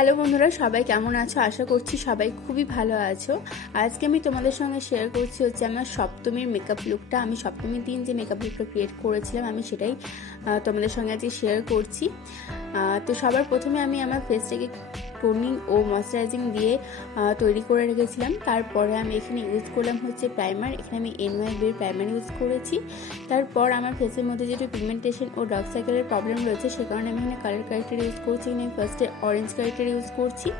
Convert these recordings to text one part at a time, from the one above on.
Hello বন্ধুরা, সবাই কেমন আছো? আশা করছি সবাই খুবই ভালো আছো। আজকে আমি তোমাদের সঙ্গে শেয়ার করছি আমার সপ্তমীর মেকআপ লুকটা। আমি সপ্তমীর দিন যে মেকআপ লুকটা ক্রিয়েট করেছিলাম আমি সেটাই তোমাদের সঙ্গে আজকে শেয়ার করছি। তো সবার প্রথমে আমি আমার ফেসটাকে টোনিং ও ময়শ্চারাইজিং দিয়ে তৈরি করে রেখেছিলাম। তারপরে আমি এখানে ইউজ করলাম প্রাইমার। এখানে আমি NYB প্রাইমার ইউজ করেছি। তারপর আমার ফেসের মধ্যে যেটা পিগমেন্টেশন ও ডার্ক সার্কেলের প্রবলেম রয়েছে সে কারণে আমি এখানে কালার কারেক্টর ইউজ করছি। এখানে ফার্স্টে অরেঞ্জ কারেক্টর ইউজ করছি।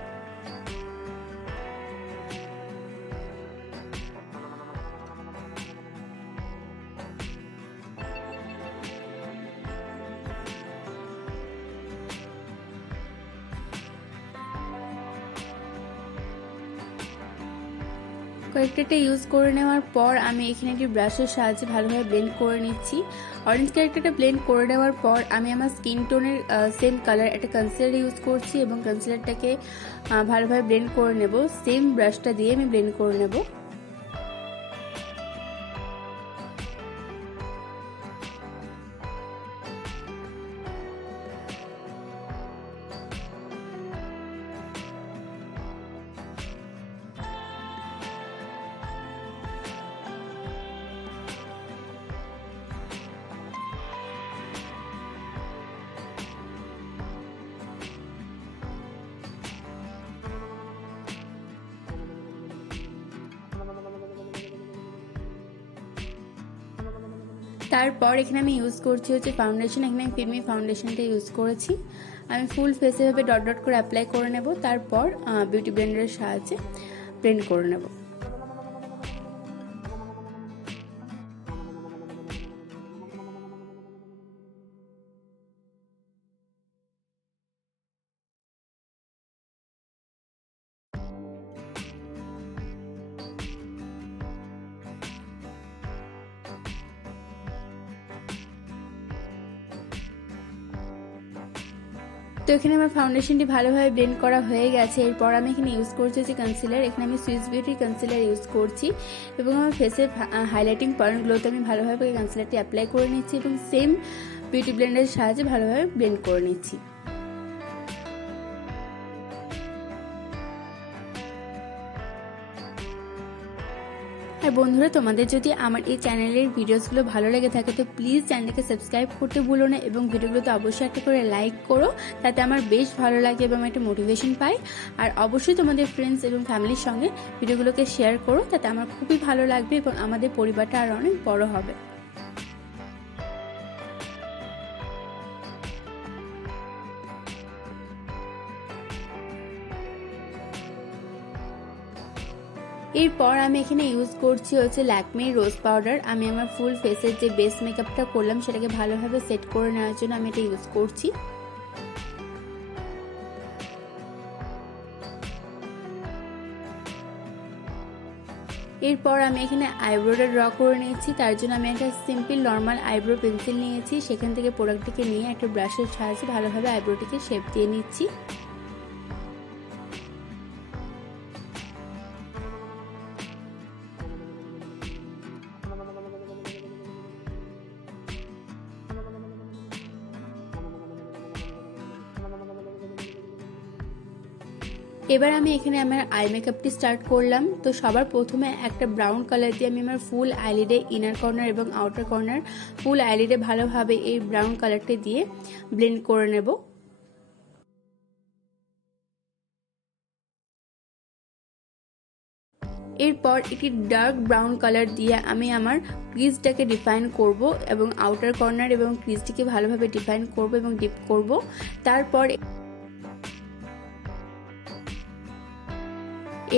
কারেক্টারটা ইউজ করে নেওয়ার পর আমি এখানে একটি ব্রাশের সাহায্যে ভালোভাবে ব্লেন্ড করে নিচ্ছি। অরেঞ্জ কারেক্টারটা ব্লেন্ড করে নেওয়ার পর আমি আমার স্কিন টোনের সেম কালার একটা কনসিলার ইউজ করছি এবং কনসিলারটাকে ভালোভাবে ব্লেন্ড করে নেব। সেম ব্রাশটা দিয়ে আমি ব্লেন্ড করে নেব। তারপর এখানে আমি ইউজ করছি ফাউন্ডেশন। এখানে আমি ফিল্মি ফাউন্ডেশনটা ইউজ করেছি। আমি ফুল ফেসে ভাবে ডট ডট করে অ্যাপ্লাই করে নেব। তারপর বিউটি ব্লেন্ডারের সাহায্যে ব্লেন্ড করে নেব। তো এখানে আমার ফাউন্ডেশনটি ভালোভাবে ব্লেন্ড করা হয়ে গেছে। এরপর আমি এখানে ইউজ করছি কনসিলার। এখানে আমি সুইস বিউটির কনসিলার ইউজ করছি এবং আমার ফেসের হাইলাইটিং পয়েন্টগুলোতে আমি ভালোভাবে কনসিলারটি অ্যাপ্লাই করে নিচ্ছি এবং সেম বিউটি ব্লেন্ডারের সাহায্যে ভালোভাবে ব্লেন্ড করে নিচ্ছি। আর বন্ধুরা, তোমাদের যদি আমার এই চ্যানেলের ভিডিওসগুলো ভালো লেগে থাকে তো প্লিজ চ্যানেলকে সাবস্ক্রাইব করতে ভুলো না এবং ভিডিওগুলোতে অবশ্যই একটা করে লাইক করো, তাতে আমার বেশ ভালো লাগে এবং একটা মোটিভেশন পাই। আর অবশ্যই তোমাদের ফ্রেন্ডস এবং ফ্যামিলির সঙ্গে ভিডিওগুলোকে শেয়ার করো, তাতে আমার খুবই ভালো লাগবে এবং আমাদের পরিবারটা আরও অনেক বড় হবে। এরপর আমি এখানে ইউজ করছি ল্যাকমির রোজ পাউডার। আমি আমার ফুল ফেসের যে বেস মেকআপটা করলাম সেটাকে ভালোভাবে সেট করে নেওয়ার জন্য আমি এটা ইউজ করছি। এরপর আমি এখানে আইব্রোটা ড্র করে নিয়েছি। তার জন্য আমি একটা সিম্পল নর্মাল আইব্রো পেন্সিল নিয়েছি। সেখান থেকে প্রোডাক্টটিকে নিয়ে একটা ব্রাশের সাহায্যে ভালোভাবে আইব্রোটিকে শেপ দিয়ে নিচ্ছি। এবার আমি এখানে আমার আই মেকআপটি স্টার্ট করলাম। তো সবার প্রথমে একটা ব্রাউন কালার দিয়ে আমি আমার ফুল আইলিডে ইনার কর্নার এবং আউটার কর্নার ফুল আইলিডে ভালোভাবে এই ব্রাউন কালারটি দিয়ে ব্লেন্ড করে নেব। এরপর একটি ডার্ক ব্রাউন কালার দিয়ে আমি আমার ক্রিজটাকে ডিফাইন করব এবং আউটার কর্নার এবং ক্রিজটিকে ভালোভাবে ডিফাইন করব এবং ডিপ করব।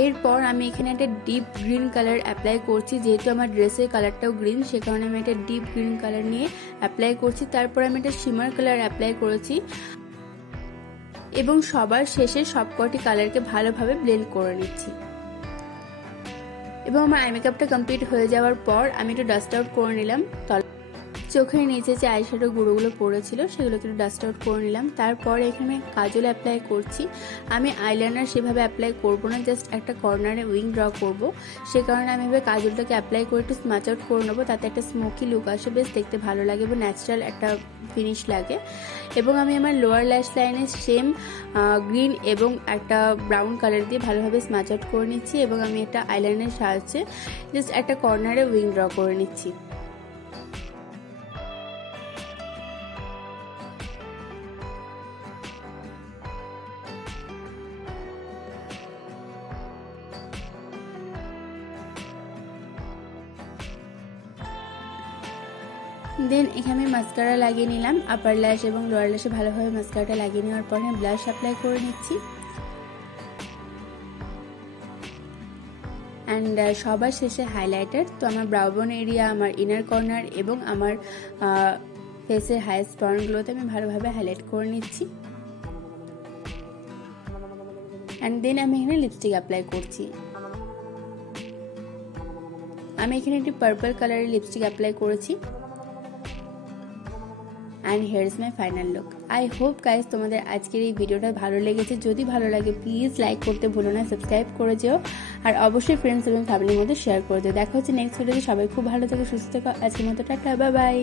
এরপর আমি এখানে একটা ডিপ গ্রিন কালার অ্যাপ্লাই করছি। যেহেতু আমার ড্রেসের কালারটাও গ্রিন, সে কারণে আমি একটা ডিপ গ্রিন কালার নিয়ে অ্যাপ্লাই করছি। তারপর আমি একটা শিমার কালার অ্যাপ্লাই করেছি এবং সবার শেষে সবকটি কালারকে ভালোভাবে ব্লেন্ড করে নিচ্ছি। এবং আমার আই মেকআপটা কমপ্লিট হয়ে যাওয়ার পর আমি একটু ডাস্ট আউট করে নিলাম। চোখের নিচে যে আইশ্যাডো গুঁড়োগুলো পড়েছিল সেগুলোকে একটু ডাস্ট আউট করে নিলাম। তারপর এখানে কাজল অ্যাপ্লাই করছি। আমি আইলাইনার সেভাবে অ্যাপ্লাই করব না, জাস্ট একটা কর্নারে উইং ড্র করব। সে কারণে আমি এভাবে কাজলটাকে অ্যাপ্লাই করে একটু স্মাচ আউট করে নেবো, তাতে একটা স্মোকি লুক আসে, বেশ দেখতে ভালো লাগে এবং ন্যাচারাল একটা ফিনিশ লাগে। এবং আমি আমার লোয়ার ল্যাশ লাইনে সেম গ্রিন এবং একটা ব্রাউন কালার দিয়ে ভালোভাবে স্মাচ আউট করে নিচ্ছি এবং আমি একটা আইলাইনারের সাহায্যে জাস্ট একটা কর্নারে উইং ড্র করে নিচ্ছি। দেন এখানে মাস্কারা লাগিয়ে নিলাম। আপার ল্যাশ এবং লোয়ার ল্যাশে ভালোভাবে মাস্কারাটা লাগিয়ে নেওয়ার পরে ব্লাশ অ্যাপ্লাই করে নিচ্ছি। অ্যান্ড সবার শেষে হাইলাইটার। তো আমার ব্রাউন এরিয়া, আমার ইনার কর্নার এবং আমার ফেসের হাইয়েস্ট পয়েন্টগুলোতে আমি ভালোভাবে হাইলাইট করে নিচ্ছি। অ্যান্ড দেন আমি এখানে লিপস্টিক অ্যাপ্লাই করছি। আমি এখানে একটি পার্পল কালারের লিপস্টিক অ্যাপ্লাই করেছি। And here is my final look. I hope guys তোমাদের আজকের এই ভিডিওটা ভালো লেগেছে। যদি ভালো লাগে প্লিজ লাইক করতে ভুলো না, সাবস্ক্রাইব করে যেও, আর অবশ্যই ফ্রেন্ডস এবং ফ্যামিলির মধ্যে শেয়ার করে দিও। দেখা হচ্ছে নেক্সট ভিডিওতে। সবাই খুব ভালো থেকো, সুস্থ থেকো। আজকের মতো টাটা, বাই বাই।